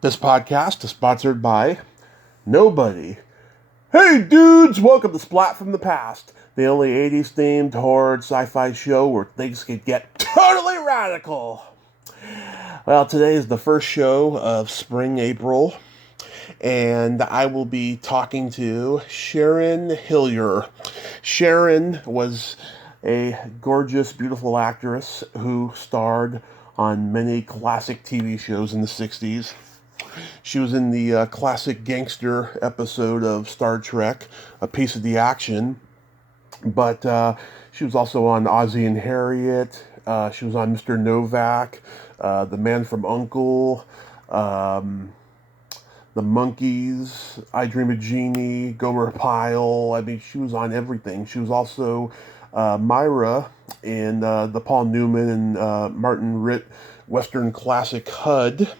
This podcast is sponsored by nobody. Hey dudes, welcome to Splat from the Past, the only 80s themed horror sci-fi show where things can get totally radical. Well, today is the first show of spring, April, and I will be talking to Sharyn Hillyer. Sharyn was a gorgeous, beautiful actress who starred on many classic TV shows in the 60s. She was in the classic gangster episode of Star Trek, A Piece of the Action. But she was also on Ozzie and Harriet. She was on Mr. Novak, the Man from U.N.C.L.E, the Monkees, I Dream of Jeannie, Gomer Pyle. I mean, she was on everything. She was also Myra in the Paul Newman and Martin Ritt Western classic HUD.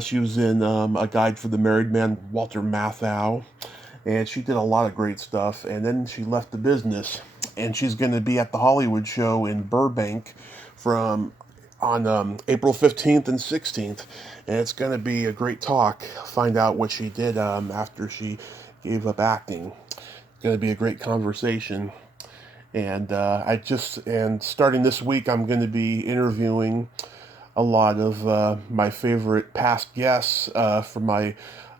She was in A Guide for the Married Man, Walter Matthau, and she did a lot of great stuff. And then she left the business, and she's going to be at the Hollywood show in Burbank on April 15th and 16th, and it's going to be a great talk. Find out what she did after she gave up acting. It's going to be a great conversation. And starting this week, I'm going to be interviewing a lot of my favorite past guests for my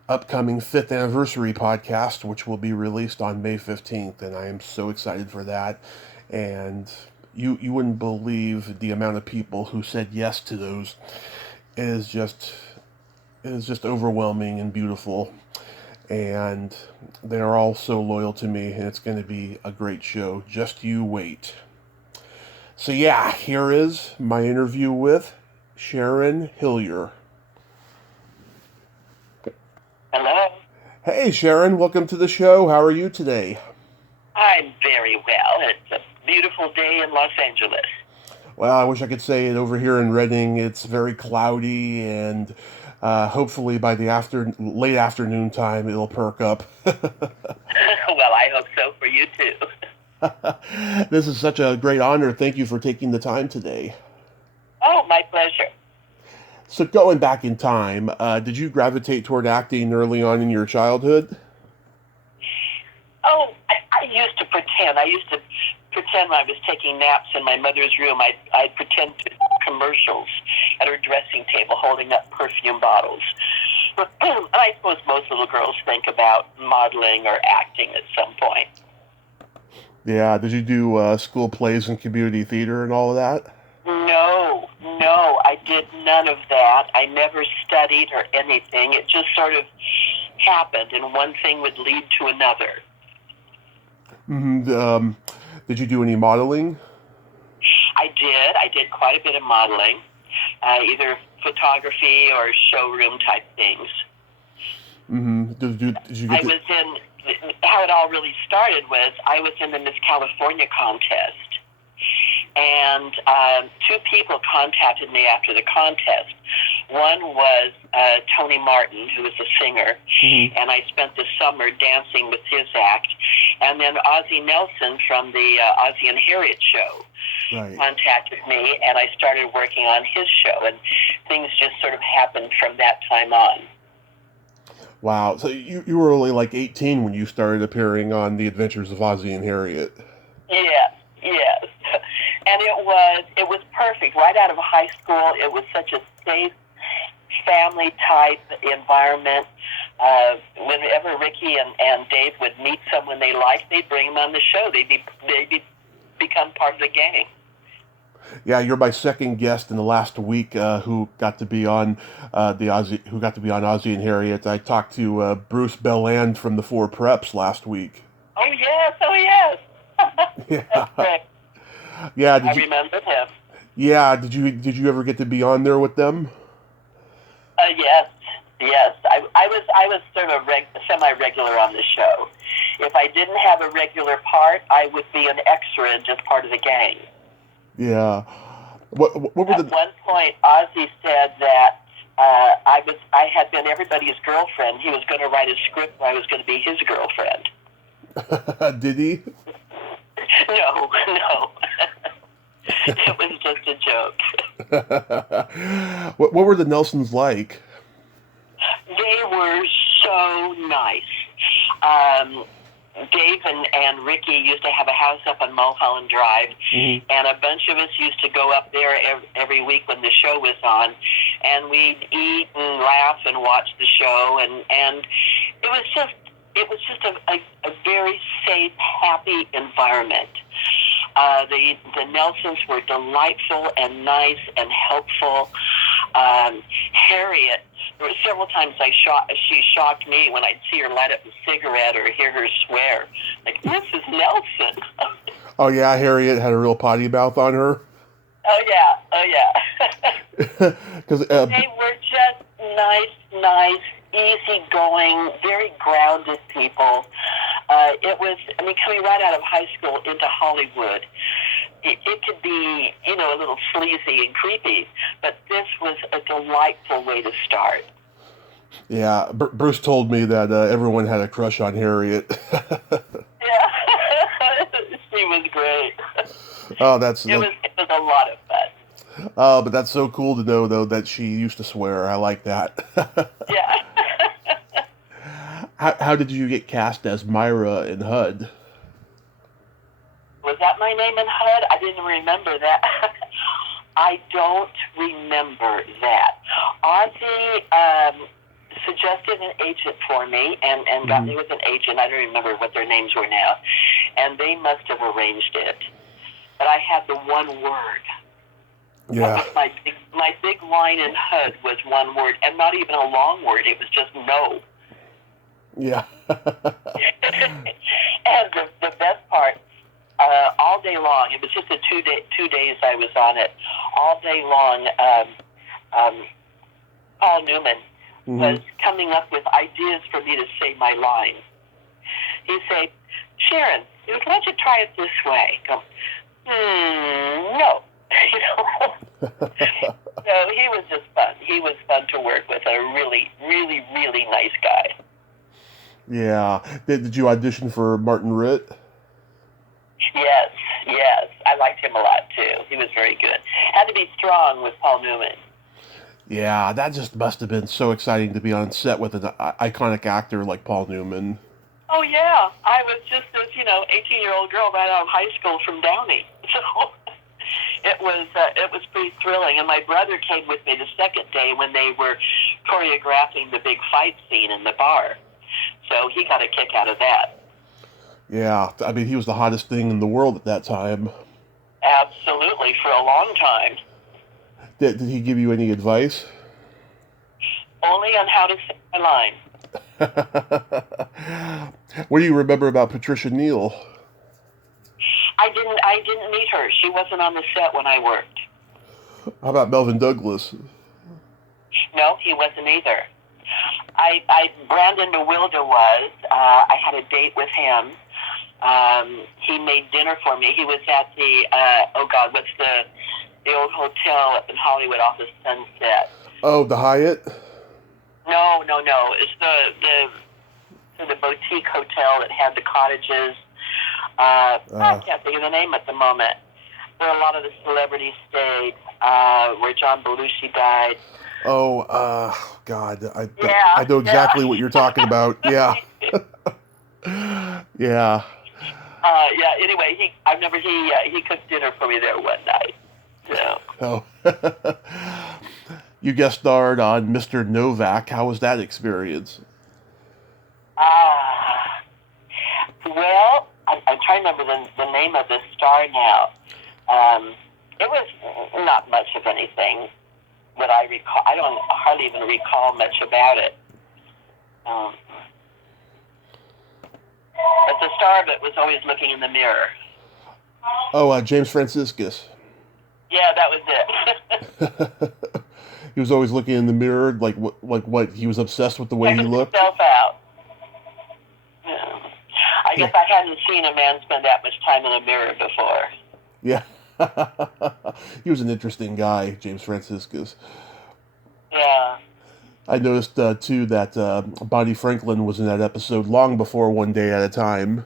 upcoming 5th anniversary podcast, which will be released on May 15th, and I am so excited for that. And you wouldn't believe the amount of people who said yes to those. It is just overwhelming and beautiful, and they are all so loyal to me, and it's going to be a great show. Just you wait. So yeah, here is my interview with Sharyn Hillyer. Hello. Hey Sharyn, welcome to the show. How are you today? I'm very well. It's a beautiful day in Los Angeles. Well, I wish I could say it over here in Redding. It's very cloudy, and hopefully by the late afternoon time it'll perk up. Well, I hope so for you too. This is such a great honor. Thank you for taking the time today. Oh, my pleasure. So going back in time, did you gravitate toward acting early on in your childhood? Oh, I used to pretend. I used to pretend when I was taking naps in my mother's room. I'd pretend to do commercials at her dressing table holding up perfume bottles. I suppose most little girls think about modeling or acting at some point. Yeah, did you do school plays and community theater and all of that? No, I did none of that. I never studied or anything. It just sort of happened, and one thing would lead to another. Mm-hmm. Did you do any modeling? I did quite a bit of modeling, either photography or showroom type things. Mm-hmm. Did you get how it all really started was I was in the Miss California contest. And two people contacted me after the contest. One was Tony Martin, who was a singer, and I spent the summer dancing with his act. And then Ozzie Nelson from the Ozzie and Harriet show contacted me, and I started working on his show. And things just sort of happened from that time on. Wow. So you were only like 18 when you started appearing on the Adventures of Ozzie and Harriet. Yes. And it was perfect. Right out of high school, it was such a safe, family-type environment. Whenever Ricky and Dave would meet someone they liked, they'd bring them on the show. They'd become part of the gang. Yeah, you're my second guest in the last week who got to be on Ozzie and Harriet. I talked to Bruce Belland from the Four Preps last week. Oh yes. Yeah. That's great. Yeah, I remember him. Yeah, did you ever get to be on there with them? Yes. I was sort of semi-regular on the show. If I didn't have a regular part, I would be an extra and just part of the gang. Yeah. What were the... At one point, Ozzie said that I had been everybody's girlfriend. He was going to write a script where I was going to be his girlfriend. Did he? No. It was just a joke. What were the Nelsons like? were so nice. Dave and Ricky used to have a house up on Mulholland Drive, Mm-hmm. and a bunch of us used to go up there every week when the show was on, and we'd eat and laugh and watch the show, and it was just a very safe, happy environment. The Nelsons were delightful and nice and helpful. Harriet, there were several times she shocked me when I'd see her light up a cigarette or hear her swear. Like, Mrs. Nelson. Oh yeah, Harriet had a real potty mouth on her. Oh yeah. Because They were just nice, easygoing, very grounded people. Coming right out of high school into Hollywood, it could be, a little sleazy and creepy, but this was a delightful way to start. yeah, Bruce told me that everyone had a crush on Harriet. Yeah, she was great. Oh, It was a lot of fun. oh, but that's so cool to know though that she used to swear. I like that. Yeah. How did you get cast as Myra in HUD? Was that my name in HUD? I didn't remember that. I don't remember that. Ozzie suggested an agent for me and got me with an agent. I don't remember what their names were now. And they must have arranged it. But I had the one word. Yeah. That was my big line in HUD was one word, and not even a long word. It was just no. Yeah. And the best part, all day long, it was just the 2 days I was on it. All day long, Paul Newman was coming up with ideas for me to say my line. He'd say, Sharyn, why don't you try it this way? Go, no. So he was just fun. He was fun to work with. A really, really, really nice guy. Yeah. Did you audition for Martin Ritt? Yes. I liked him a lot, too. He was very good. Had to be strong with Paul Newman. Yeah, that just must have been so exciting to be on set with an iconic actor like Paul Newman. Oh, yeah. I was just this, 18-year-old girl right out of high school from Downey. So it was pretty thrilling. And my brother came with me the second day when they were choreographing the big fight scene in the bar. So he got a kick out of that. Yeah, I mean, he was the hottest thing in the world at that time. Absolutely, for a long time. Did he give you any advice? Only on how to say my line. What do you remember about Patricia Neal? I didn't meet her. She wasn't on the set when I worked. How about Melvin Douglas? No, he wasn't either. Brandon DeWilde was. I had a date with him. He made dinner for me. He was at the, what's the old hotel in Hollywood off of Sunset? Oh, the Hyatt? No. It's the boutique hotel that had the cottages. I can't think of the name at the moment. Where a lot of the celebrities stayed, where John Belushi died. Oh, God, I know exactly what you're talking about. Yeah. Yeah. Anyway, I remember he cooked dinner for me there one night. So. Oh. You guest starred on Mr. Novak. How was that experience? Well, I'm trying to remember the name of the star now. It was not much of anything that I recall. I don't hardly even recall much about it. But the star of it was always looking in the mirror. Oh, James Franciscus. Yeah, that was it. He was always looking in the mirror, like what? He was obsessed with the way he looked. Himself out. Yeah. I guess I hadn't seen a man spend that much time in a mirror before. Yeah. He was an interesting guy, James Franciscus. Yeah. I noticed, too, that Bonnie Franklin was in that episode long before One Day at a Time.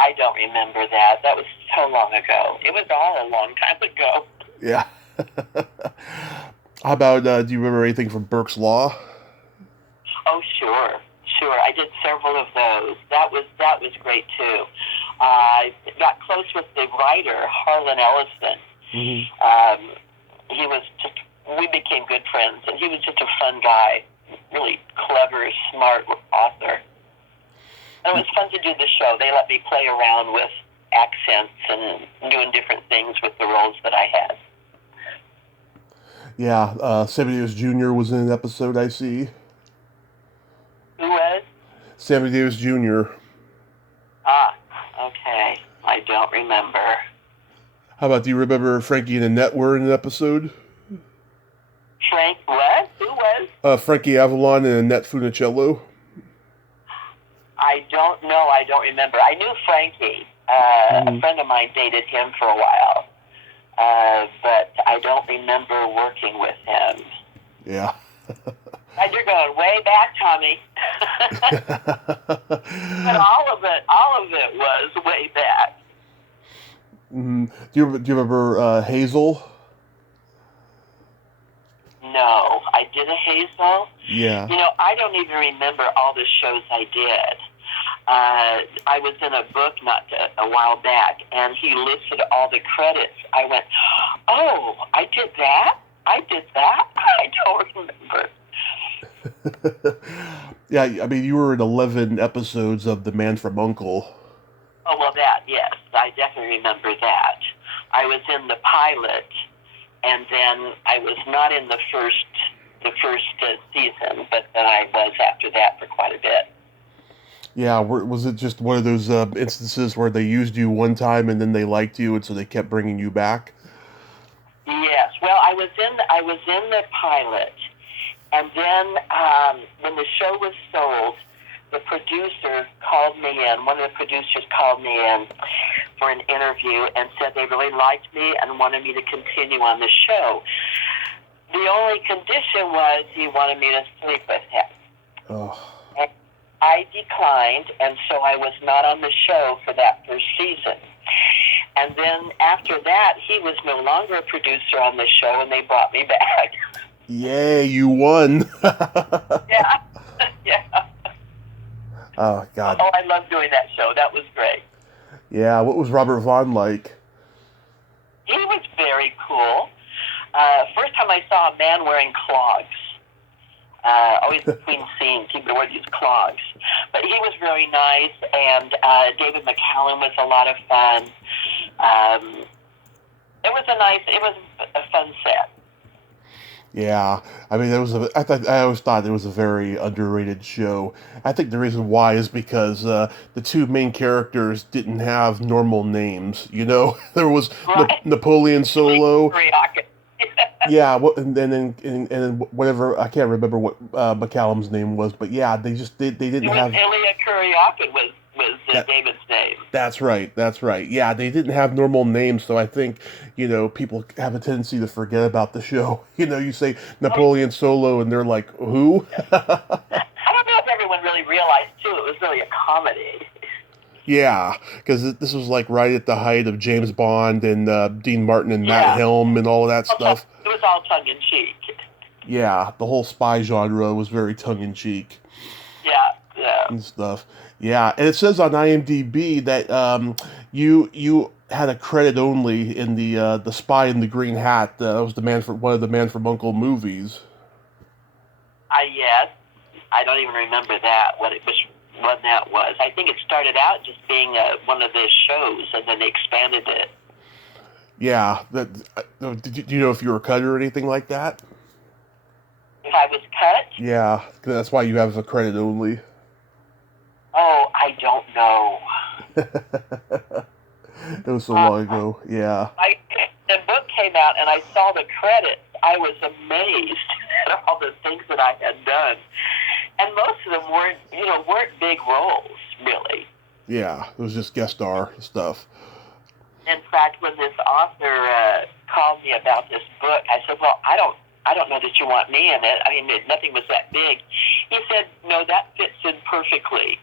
I don't remember that. That was so long ago. It was all a long time ago. Yeah. How about, do you remember anything from Burke's Law? Oh, sure. I did several of those. That was great too. Got close with the writer, Harlan Ellison. Mm-hmm. We became good friends, and he was just a fun guy, really clever, smart author. And it was fun to do the show. They let me play around with accents and doing different things with the roles that I had. Yeah, Sammy Davis Jr. was in an episode, I see. Who was? Sammy Davis Jr. Ah, okay. I don't remember. How about, do you remember Frankie and Annette were in an episode? Frank, what? Who was? Frankie Avalon and Annette Funicello. I don't know. I don't remember. I knew Frankie. A friend of mine dated him for a while. But I don't remember working with him. Yeah. And you're going way back, Tommy. But all of it was way back. Mm-hmm. Do you remember Hazel? No, I did a Hazel. Yeah. You know, I don't even remember all the shows I did. I was in a book a while back, and he listed all the credits. I went, oh, I did that? I don't remember. Yeah, I mean, you were in 11 episodes of The Man from U.N.C.L.E. Oh, well, yes, I definitely remember that. I was in the pilot, and then I was not in the first season, but then I was after that for quite a bit. Yeah, was it just one of those instances where they used you one time and then they liked you, and so they kept bringing you back? Yes. Well, I was in the pilot, and then when the show was sold, the producer called me in. One of the producers called me in for an interview and said they really liked me and wanted me to continue on the show. The only condition was he wanted me to sleep with him. Oh. And I declined, and so I was not on the show for that first season. And then after that, he was no longer a producer on the show, and they brought me back. Yay, you won. Yeah. Yeah. Oh, God. Oh, I loved doing that show. That was great. Yeah, what was Robert Vaughn like? He was very cool. First time I saw a man wearing clogs. Always between scenes, he would wear these clogs. But he was very nice, and David McCallum was a lot of fun. It was a fun set. Yeah, I mean, I always thought it was a very underrated show. I think the reason why is because the two main characters didn't have normal names. You know, there was Right. Napoleon Solo. Yeah, and then whatever, I can't remember what McCallum's name was, but yeah, they didn't have. Ilya Kuryakin was David's name. That's right. Yeah, they didn't have normal names, so I think, people have a tendency to forget about the show. You say Napoleon Solo, and they're like, who? I don't know if everyone really realized, too, it was really a comedy. Yeah, because this was like right at the height of James Bond and Dean Martin and Matt Helm and all of that stuff. It was all tongue-in-cheek. Yeah, the whole spy genre was very tongue-in-cheek. Yeah. And stuff. Yeah, and it says on IMDb that you had a credit only in the Spy in the Green Hat. That was one of the Man from U.N.C.L.E. movies. Yes. I don't even remember that, what that was. I think it started out just being one of the shows, and then they expanded it. Yeah. Do you know if you were cut or anything like that? If I was cut? Yeah, that's why you have a credit only. Oh, I don't know. It was so long ago, yeah. The book came out, and I saw the credits. I was amazed at all the things that I had done. And most of them weren't big roles, really. Yeah, it was just guest star stuff. In fact, when this author called me about this book, I said, well, I don't know that you want me in it. I mean, nothing was that big. He said, no, that fits in perfectly.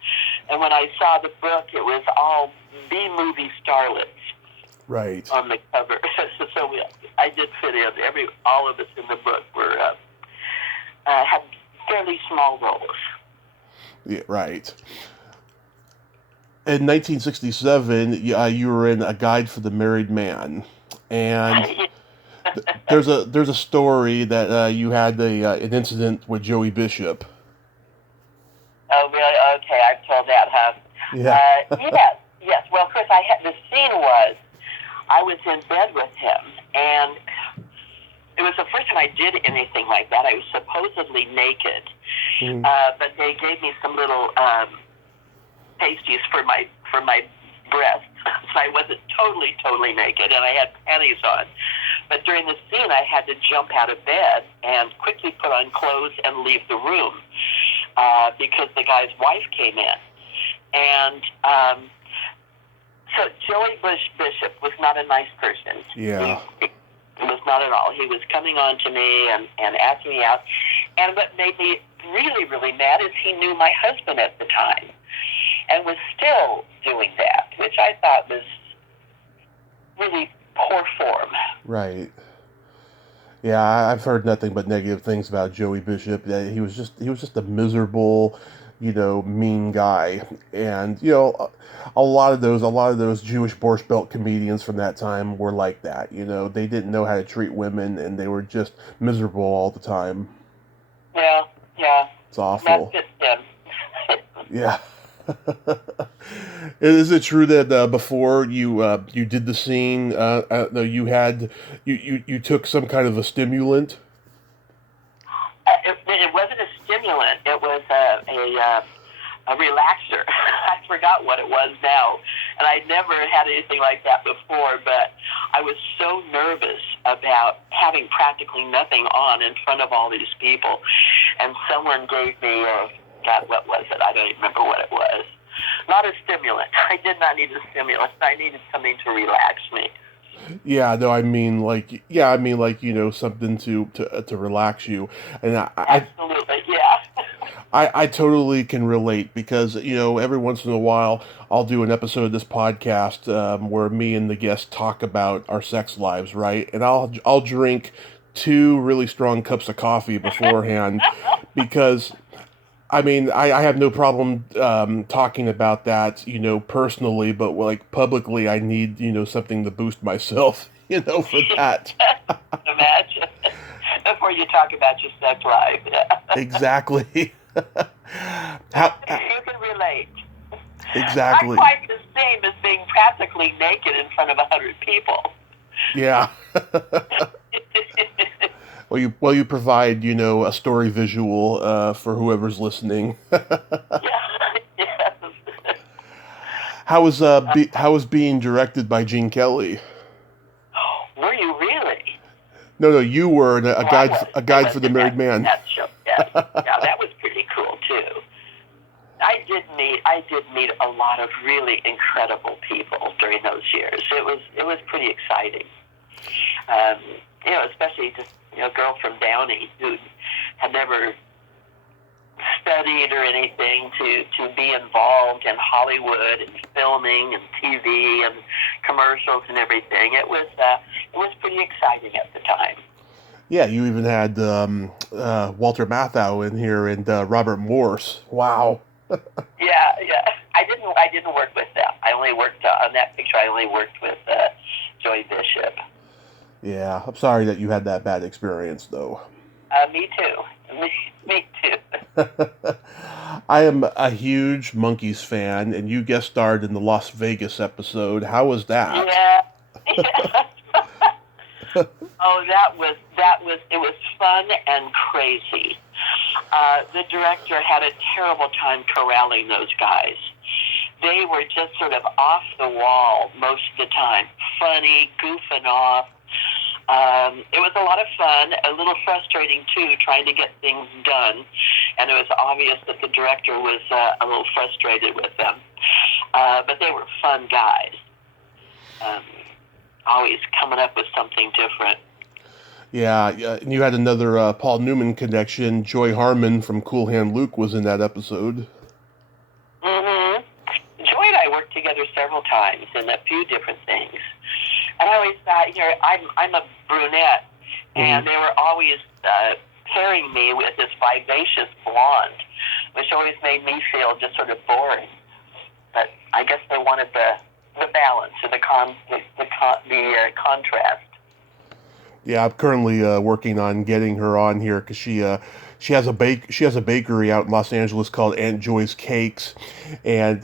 And when I saw the book, it was all B-movie starlets. Right. On the cover. So I did fit in. All of us in the book had fairly small roles. Yeah, right. In 1967, you were in A Guide for the Married Man, and there's a story that you had an incident with Joey Bishop. Oh, really? Okay, I've told that, huh? Yeah. Yes, yes. Well, of course, the scene was, I was in bed with him, and it was the first time I did anything like that. I was supposedly naked, but they gave me some little pasties for my breasts, so I wasn't totally naked, and I had panties on. But during the scene, I had to jump out of bed and quickly put on clothes and leave the room because the guy's wife came in. And so Joey Bishop was not a nice person. Yeah. He was not at all. He was coming on to me and asking me out. And what made me really, really mad is he knew my husband at the time and was still doing that, which I thought was really poor form. Right. Yeah, I've heard nothing but negative things about Joey Bishop. That he was just a miserable, mean guy. And a lot of those Jewish Borscht Belt comedians from that time were like that. They didn't know how to treat women, and they were just miserable all the time. Yeah. It's awful. That's just him. Yeah. Is it true that before you did the scene, you took some kind of a stimulant? It wasn't a stimulant. It was a relaxer. I forgot what it was now, and I'd never had anything like that before. But I was so nervous about having practically nothing on in front of all these people, and someone gave me God, what was it? I don't even remember what it was. Not a stimulant. I did not need a stimulant. I needed something to relax me. Yeah, no, I mean something to relax you, and Absolutely, yeah. I totally can relate because every once in a while I'll do an episode of this podcast where me and the guest talk about our sex lives, right? And I'll drink 2 really strong cups of coffee beforehand because I mean, I have no problem talking about that, personally, but like publicly, I need, something to boost myself, for that. Imagine before you talk about your sex life. Yeah. Exactly. You can relate. Exactly. Not quite the same as being practically naked in front of 100 people. Yeah. Well, you provide, a story visual for whoever's listening. Yes. How was being directed by Gene Kelly? Were you really? No, you were in a guide for the married man. That show, yes. Yeah, that was pretty cool too. I did meet a lot of really incredible people during those years. It was pretty exciting. Especially just a girl from Downey who had never studied or anything to be involved in Hollywood and filming and TV and commercials and everything. It was pretty exciting at the time. Yeah, you even had Walter Matthau in here and Robert Morse. Wow. Yeah. I didn't work with them. I only worked on that picture. I only worked with Joey Bishop. Yeah, I'm sorry that you had that bad experience, though. Me too. Me too. I am a huge Monkees fan, and you guest starred in the Las Vegas episode. How was that? Yeah. Oh, it was fun and crazy. The director had a terrible time corralling those guys. They were just sort of off the wall most of the time, funny, goofing off. It was a lot of fun, a little frustrating too, trying to get things done, and it was obvious that the director was a little frustrated with them. But they were fun guys, always coming up with something different. Yeah, and you had another Paul Newman connection. Joy Harmon from Cool Hand Luke was in that episode. Mm-hmm. Joy and I worked together several times in a few different things. And I always thought, I'm a brunette, and they were always pairing me with this vivacious blonde which always made me feel just sort of boring. But I guess they wanted the balance or the contrast. Yeah, I'm currently working on getting her on here because she has a bakery out in Los Angeles called Aunt Joy's Cakes, and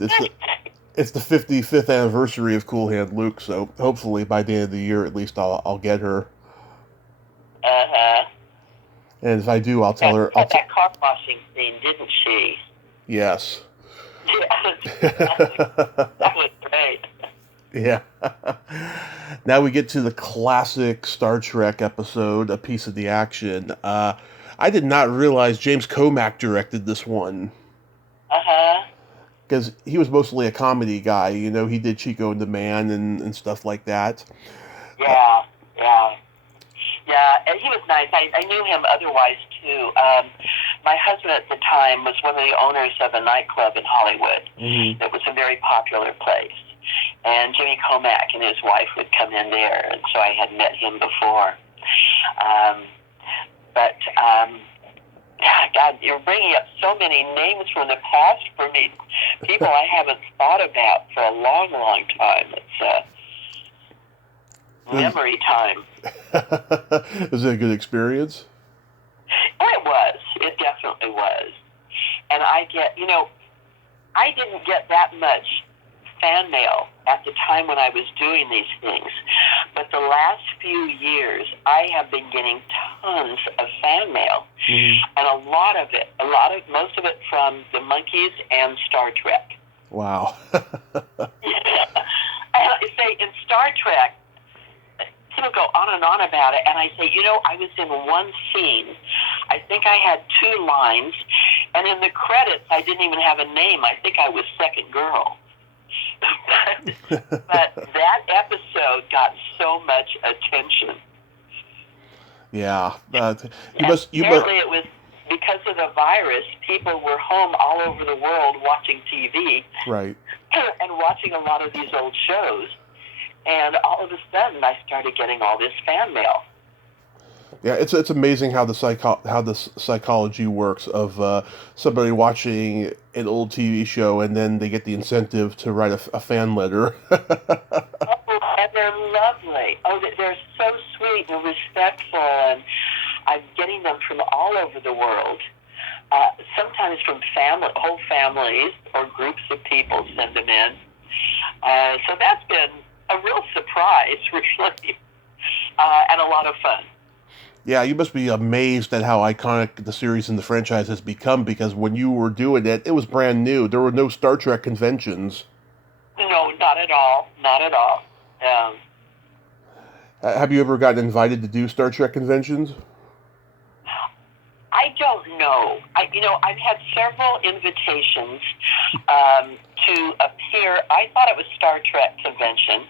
it's the 55th anniversary of Cool Hand Luke. So hopefully by the end of the year, at least I'll get her. Uh-huh. And if I do, I'll tell her. Had that car washing scene, didn't she? Yes. Yeah, that was great. Yeah. Now we get to the classic Star Trek episode, A Piece of the Action. I did not realize James Kovac directed this one. Uh-huh. Because he was mostly a comedy guy. You know, he did Chico and the Man and stuff like that. Yeah, yeah. Yeah, and he was nice. I knew him otherwise, too. My husband at the time was one of the owners of a nightclub in Hollywood. Mm-hmm. That was a very popular place. And Jimmy Kovac and his wife would come in there, and so I had met him before. God, you're bringing up so many names from the past for me. People I haven't thought about for a long, long time. It's memory time. Is it a good experience? It was. It definitely was. And I didn't get that much fan mail at the time when I was doing these things. But the last few years, I have been getting tons of fan mail. Mm-hmm. And most of it from the Monkees and Star Trek. Wow. I say in Star Trek, people go on and on about it, and I say, I was in one scene. I think I had 2 lines, and in the credits, I didn't even have a name. I think I was second girl. but that episode got so much attention. Yeah. Apparently it was because of the virus, people were home all over the world watching TV. Right. And watching a lot of these old shows. And all of a sudden, I started getting all this fan mail. Yeah, it's amazing how the psychology works of somebody watching an old TV show and then they get the incentive to write a fan letter. And they're lovely. Oh, they're so sweet and respectful, and I'm getting them from all over the world. Sometimes from whole families or groups of people send them in. So that's been a real surprise, really, and a lot of fun. Yeah, you must be amazed at how iconic the series and the franchise has become, because when you were doing it, it was brand new. There were no Star Trek conventions. No, not at all. Not at all. Have you ever gotten invited to do Star Trek conventions? I don't know. I've had several invitations to appear. I thought it was Star Trek convention.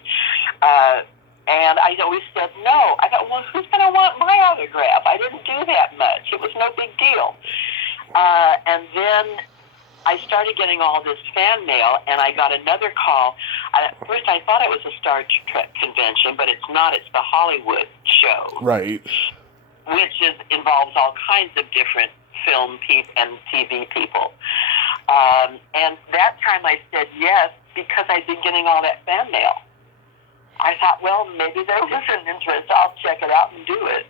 And I always said no. I thought, well, who's going to want my autograph? I didn't do that much. It was no big deal. And then I started getting all this fan mail, and I got another call. At first, I thought it was a Star Trek convention, but it's not. It's the Hollywood show. Right. Which involves all kinds of different film people and TV people. And that time I said yes because I'd been getting all that fan mail. I thought, well, maybe there was an interest. I'll check it out and do it.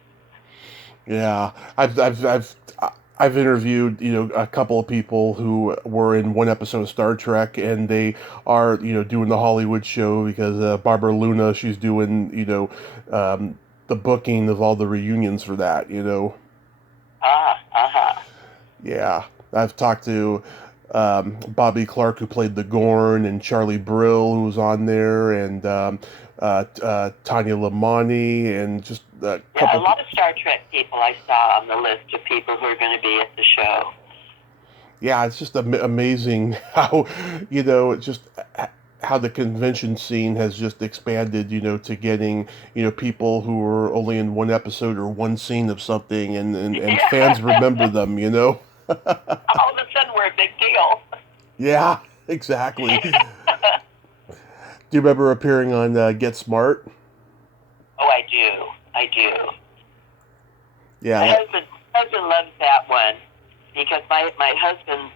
Yeah, I've interviewed a couple of people who were in one episode of Star Trek, and they are doing the Hollywood show because Barbara Luna, she's doing the booking of all the reunions for that. Yeah, I've talked to Bobby Clark, who played the Gorn, and Charlie Brill, who was on there, and Tanya Lamani, and just a couple. Yeah, a lot of Star Trek people I saw on the list of people who are going to be at the show. Yeah, it's just amazing how how the convention scene has just expanded, to getting, people who are only in one episode or one scene of something, and Yeah. fans remember them, All of a sudden, we're a big deal. Yeah, exactly. Do you remember appearing on Get Smart? Oh, I do. Yeah. My husband loves that one. because my husband's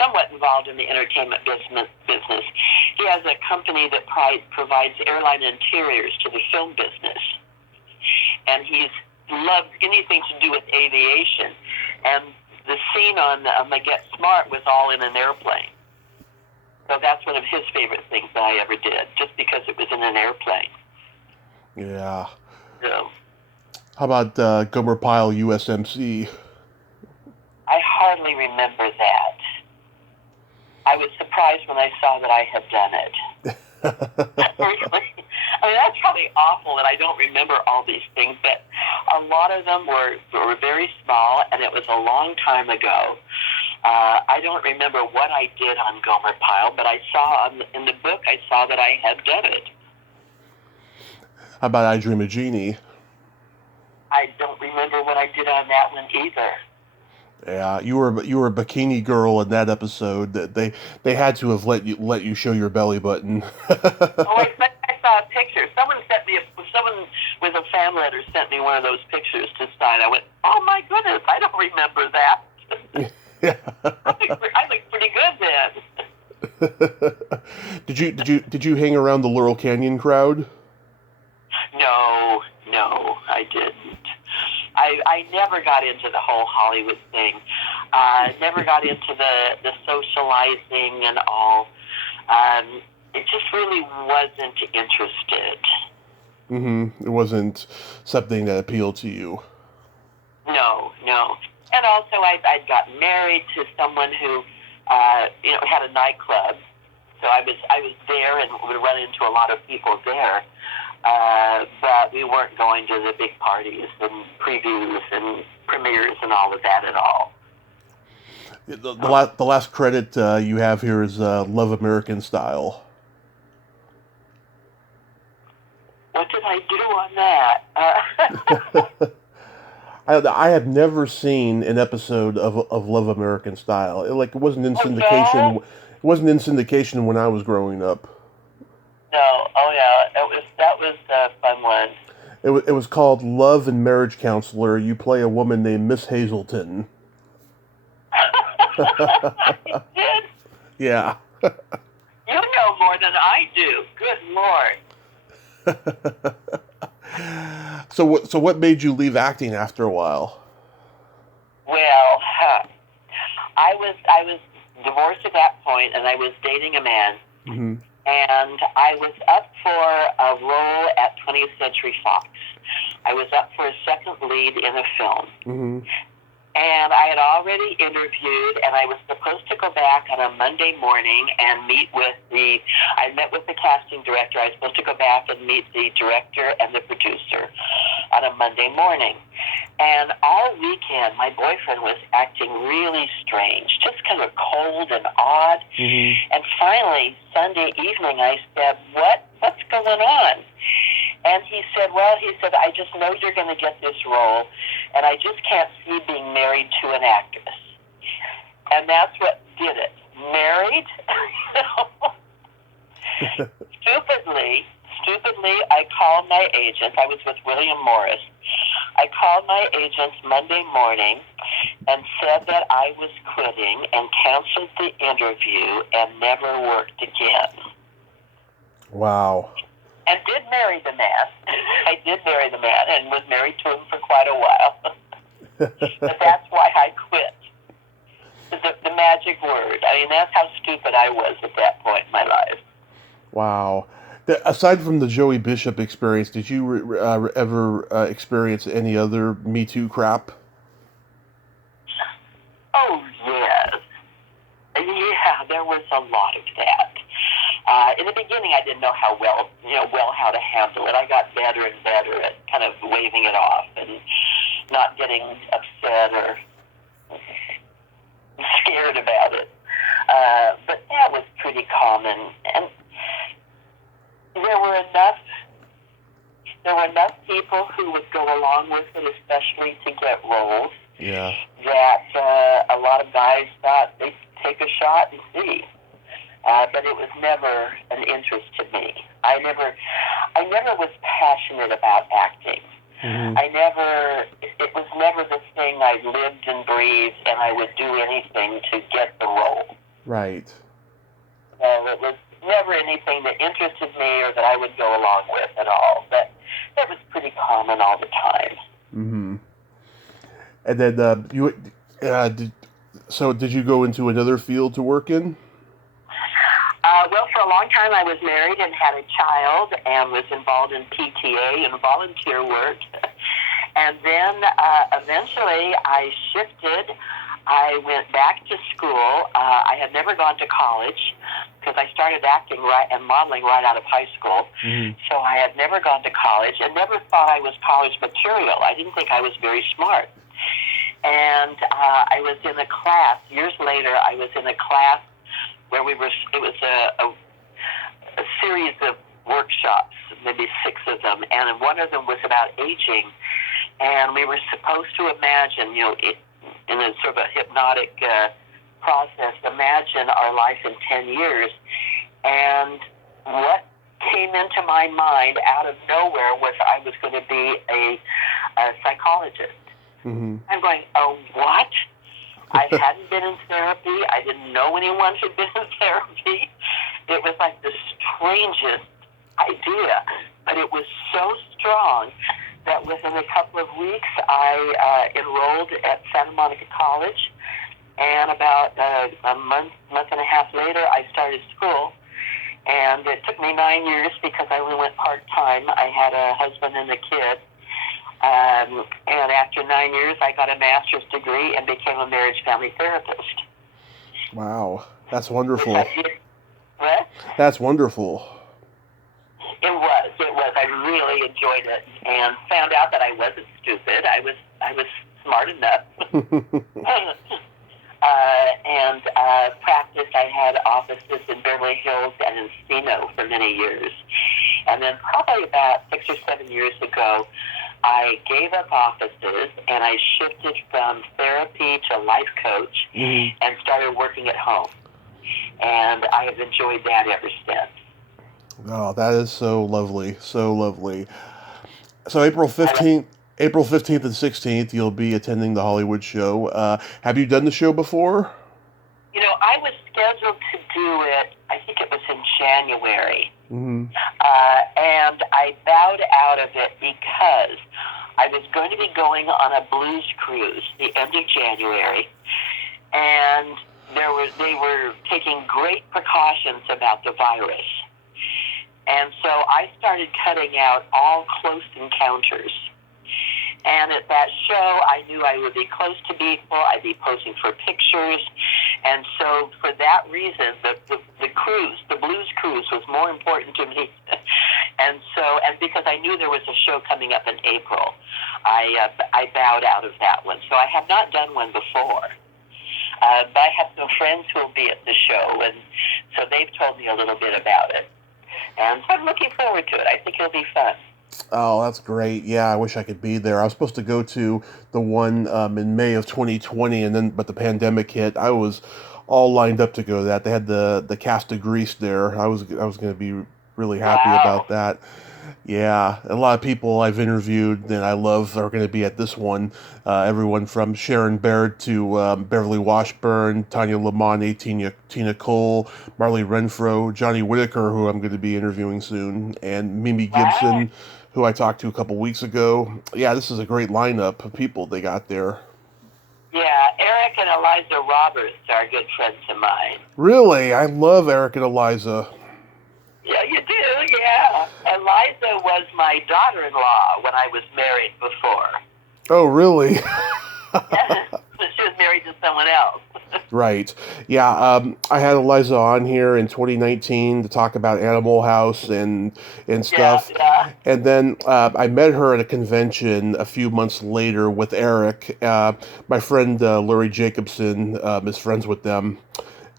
somewhat involved in the entertainment business. He has a company that provides airline interiors to the film business, and he's loved anything to do with aviation. And the scene on the Get Smart was all in an airplane. So that's one of his favorite things that I ever did, just because it was in an airplane. Yeah. So, how about Gomer Pyle USMC? I hardly remember that. I was surprised when I saw that I had done it. Really? I mean, that's probably awful that I don't remember all these things, but a lot of them were very small, and it was a long time ago. I don't remember what I did on Gomer Pyle, but I saw in the book, I saw that I had done it. How about I Dream of Jeannie? I don't remember what I did on that one either. Yeah, you were a bikini girl in that episode. That they had to have let you show your belly button. I saw a picture. Someone with a fan letter sent me one of those pictures to sign. I went, oh my goodness, I don't remember that. Yeah. I looked pretty good then. Did you hang around the Laurel Canyon crowd? No, I didn't. I never got into the whole Hollywood thing. Never got into the socializing and all. It just really wasn't interested. It wasn't something that appealed to you. No. And also, I'd gotten married to someone who, had a nightclub. So I was there and would run into a lot of people there. But we weren't going to the big parties and previews and premieres and all of that at all. The last credit you have here is Love American Style. What did I do on that? I have never seen an episode of Love American Style. It wasn't in syndication. No? It wasn't in syndication when I was growing up. No, oh yeah, that was a fun one. It was called Love and Marriage Counselor. You play a woman named Miss Hazelton. You did? Yeah. You know more than I do. Good Lord. So what made you leave acting after a while? Well, I was divorced at that point, and I was dating a man. Mm-hmm. And I was up for a role at 20th Century Fox. I was up for a second lead in a film. Mm-hmm. And I had already interviewed, and I was supposed to go back on a Monday morning and I met with the casting director. I was supposed to go back and meet the director and the producer on a Monday morning. And all weekend, my boyfriend was acting really strange, just kind of cold and odd. Mm-hmm. And finally, Sunday evening, I said, what's going on? And he said, I just know you're going to get this role, and I just can't see being married to an actress. And that's what did it. Married? Stupidly, I called my agent. I was with William Morris. I called my agent Monday morning and said that I was quitting and canceled the interview and never worked again. Wow. And did marry the man. I did marry the man and was married to him for quite a while. But that's why I quit. The magic word. I mean, that's how stupid I was at that point in my life. Wow. Aside from the Joey Bishop experience, did you ever experience any other Me Too crap? Oh, yes. Yeah, there was a lot of that. In the beginning, I didn't know how how to handle it. I got better and better at kind of waving it off and not getting upset or scared about it. But that was pretty common, and there were enough people who would go along with it, especially to get roles. Yeah. That a lot of guys thought they'd take a shot and see. But it was never an interest to me. I never was passionate about acting. Mm-hmm. It was never the thing I lived and breathed, and I would do anything to get the role. Right. So it was never anything that interested me or that I would go along with at all. But that was pretty common all the time. Mm-hmm. And then did you go into another field to work in? Well, for a long time I was married and had a child and was involved in PTA and volunteer work. And then eventually I shifted. I went back to school. I had never gone to college because I started acting and modeling right out of high school. Mm-hmm. So I had never gone to college and never thought I was college material. I didn't think I was very smart. And I was in a class, years later, I was in a class where it was a series of workshops, maybe 6 of them, and one of them was about aging. And we were supposed to imagine, in a sort of a hypnotic process, imagine our life in 10 years. And what came into my mind out of nowhere was I was going to be a psychologist. Mm-hmm. I'm going, oh, what? I hadn't been in therapy. I didn't know anyone who'd been in therapy. It was like the strangest idea, but it was so strong that within a couple of weeks I enrolled at Santa Monica College, and about a month and a half later I started school. And it took me 9 years because I only went part-time. I had a husband and a kid. And after 9 years, I got a master's degree and became a marriage family therapist. Wow, that's wonderful. What? That's wonderful. It was. I really enjoyed it and found out that I wasn't stupid. I was smart enough. And practiced. I had offices in Beverly Hills and Encino for many years. And then probably about 6 or 7 years ago, I gave up offices and I shifted from therapy to life coach and started working at home. And I have enjoyed that ever since. Oh, that is so lovely. So lovely. So April 15th and 16th, you'll be attending the Hollywood show. Have you done the show before? I was scheduled to do it, I think it was in January. Mm-hmm. And I bowed out of it because I was going to be going on a blues cruise the end of January, and they were taking great precautions about the virus. And so I started cutting out all close encounters. And at that show, I knew I would be close to people. I'd be posing for pictures. And so for that reason, the cruise, the blues cruise, was more important to me. And because I knew there was a show coming up in April, I bowed out of that one. So I have not done one before. But I have some friends who will be at the show, and so they've told me a little bit about it. And so I'm looking forward to it. I think it'll be fun. Oh, that's great. Yeah, I wish I could be there. I was supposed to go to the one in May of 2020, but the pandemic hit. I was all lined up to go to that. They had the cast of Grease there. I was going to be really happy about that. Yeah, a lot of people I've interviewed and I love are going to be at this one. Everyone from Sharon Baird to Beverly Washburn, Tanya Lamani, Tina Cole, Marley Renfro, Johnny Whitaker, who I'm going to be interviewing soon, and Mimi Gibson, who I talked to a couple weeks ago. Yeah, this is a great lineup of people they got there. Yeah, Eric and Eliza Roberts are good friends of mine. Really? I love Eric and Eliza. Yeah, you do, yeah. Eliza was my daughter-in-law when I was married before. Oh, really? She was married to someone else. Right. Yeah, I had Eliza on here in 2019 to talk about Animal House and stuff. Yeah. And then I met her at a convention a few months later with Eric. My friend Lori Jacobson is friends with them.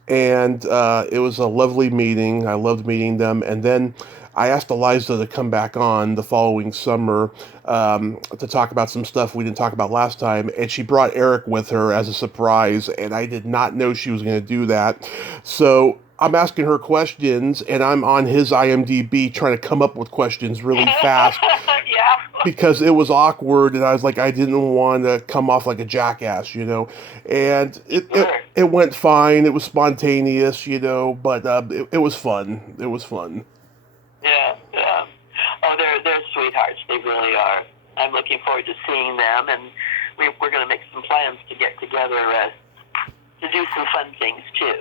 And it was a lovely meeting. I loved meeting them. And then I asked Eliza to come back on the following summer to talk about some stuff we didn't talk about last time. And she brought Eric with her as a surprise. And I did not know she was going to do that. So I'm asking her questions, and I'm on his IMDb trying to come up with questions really fast. Yeah. because it was awkward, and I was like, I didn't want to come off like a jackass, and Sure. it went fine. It was spontaneous, but it was fun. It was fun. Yeah, yeah. Oh, they're sweethearts. They really are. I'm looking forward to seeing them, and we're going to make some plans to get together to do some fun things too.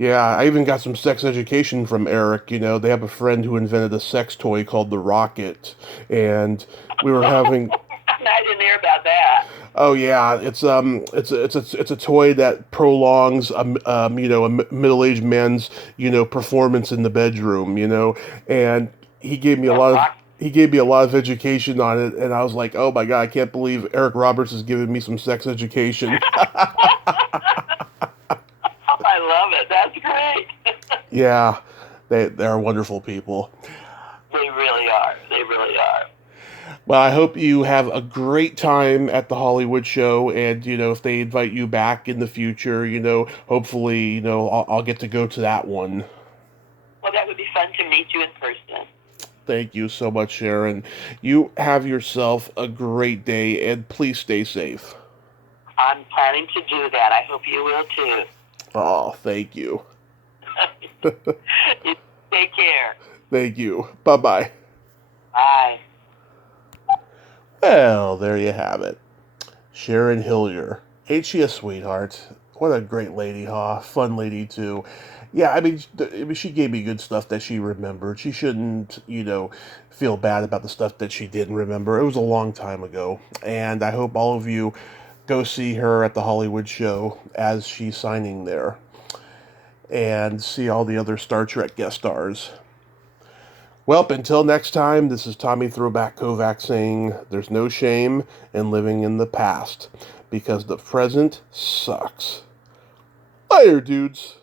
Yeah, I even got some sex education from Eric. They have a friend who invented a sex toy called the Rocket, and we were having. I didn't hear about that. Oh yeah, it's a toy that prolongs a middle-aged man's performance in the bedroom, and he gave me a lot of he gave me a lot of education on it, and I was like, oh my God, I can't believe Eric Roberts is giving me some sex education. I love it. That's great. Yeah, they're wonderful people. They really are. They really are. Well, I hope you have a great time at the Hollywood show, and if they invite you back in the future, hopefully, I'll get to go to that one. Well, that would be fun to meet you in person. Thank you so much, Sharyn. You have yourself a great day, and please stay safe. I'm planning to do that. I hope you will too. Oh, thank you. You take care. Thank you. Bye-bye. Bye. Well, there you have it. Sharyn Hillyer. Ain't she a sweetheart? What a great lady, huh? Fun lady, too. Yeah, she gave me good stuff that she remembered. She shouldn't, feel bad about the stuff that she didn't remember. It was a long time ago. And I hope all of you go see her at the Hollywood show as she's signing there. And see all the other Star Trek guest stars. Well, until next time, this is Tommy Throwback Kovac saying there's no shame in living in the past because the present sucks. Later, dudes.